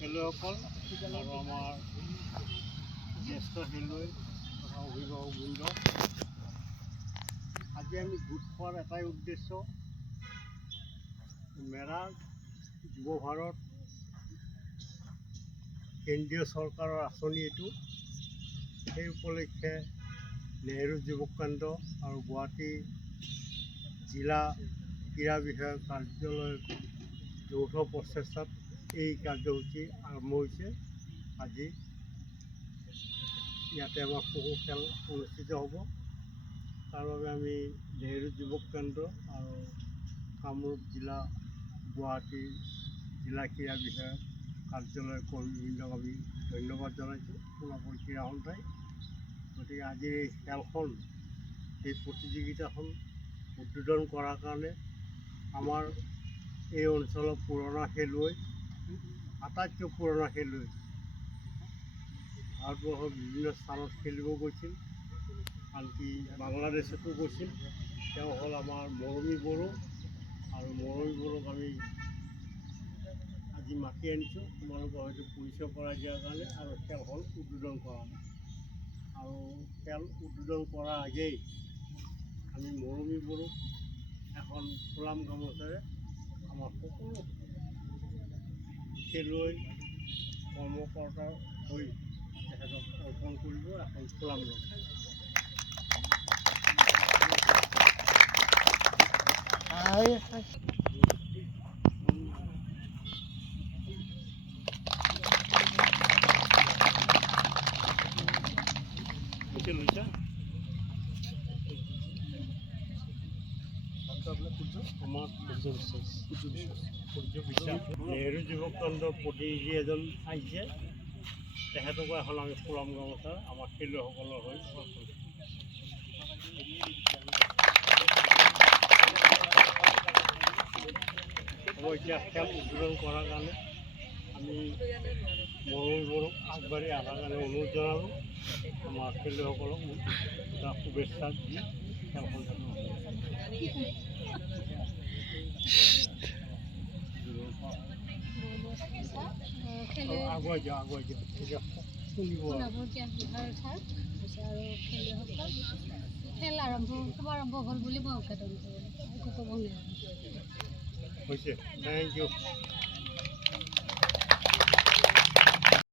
খেলুৱৈসকল আৰু আমাৰ জ্যেষ্ঠ খেলুৱৈ তথা অভিভাৱকবৃন্দ, আজি আমি গোট খোৱাৰ এটাই উদ্দেশ্য, মেৰা যুৱ ভাৰত কেন্দ্ৰীয় চৰকাৰৰ আঁচনি এইটো। সেই উপলক্ষে নেহেৰু যুৱক কেন্দ্ৰ আৰু গুৱাহাটী জিলা ক্ৰীড়া বিষয়ক কাৰ্যালয়ৰ যৌথ প্ৰচেষ্টাত এই কাৰ্যসূচী আৰম্ভ হৈছে। আজি ইয়াতে আমাৰ বহু খেল অনুষ্ঠিত হ'ব। তাৰ বাবে আমি নেহেৰু যুৱক কেন্দ্ৰ আৰু কামৰূপ জিলা গুৱাহাটী জিলা ক্ৰীড়া বিষয়ক কাৰ্যালয়ৰ কৰ্মীবৃন্দক আমি ধন্যবাদ জনাইছোঁ সোণাপুৰ ক্ৰীড়া সন্থাই। গতিকে আজিৰ এই খেলখন, এই প্ৰতিযোগিতাখন উদ্বোধন কৰাৰ কাৰণে আমাৰ এই অঞ্চলৰ পুৰণা খেলুৱৈ, আটাইতকৈ পুৰণা খেলুৱৈ, ভাৰতবৰ্ষৰ বিভিন্ন স্থানত খেলিব গৈছিল, আনকি বাংলাদেশতো গৈছিল। তেওঁ হ'ল আমাৰ মৰমী বড়ো, আৰু মৰমী বড়োক আমি আজি মাতি আনিছোঁ তোমালোকৰ হয়তো পৰিচয় কৰাই দিয়াৰ কাৰণে, আৰু খেলখন উদ্বোধন কৰা। আৰু খেল উদ্বোধন কৰাৰ আগেই আমি মৰমী বড়োক এখন ফুলাম গামোচাৰে আমাৰ সকলো খেলুৱৈ কৰ্মকৰ্তাৰ হৈ তেখেতক অৰ্পণ কৰিব এখন ফুলাম গামোচা। নেহেৰু যুৱক কেন্দ্ৰৰ প্ৰতিনিধি এজন আহিছে, তেখেতকো এখন আমি ফুলাম গামোচা আমাৰ খেলুৱৈসকলৰ হৈ এতিয়া খেল উদ্বোধন কৰাৰ কাৰণে আমি মৰমী বড়োক আগবাঢ়ি অহাৰ কাৰণে অনুৰোধ জনালোঁ। আমাৰ খেলুৱৈসকলক এটা শুভেচ্ছা দি খেলখন আগুৱাই যাওঁ তেতিয়া শুনিব। খেল শুভাৰম্ভ হ'ল বুলি মই উদ্ঘাটন কৰিলোঁ। হৈছে। Thank U.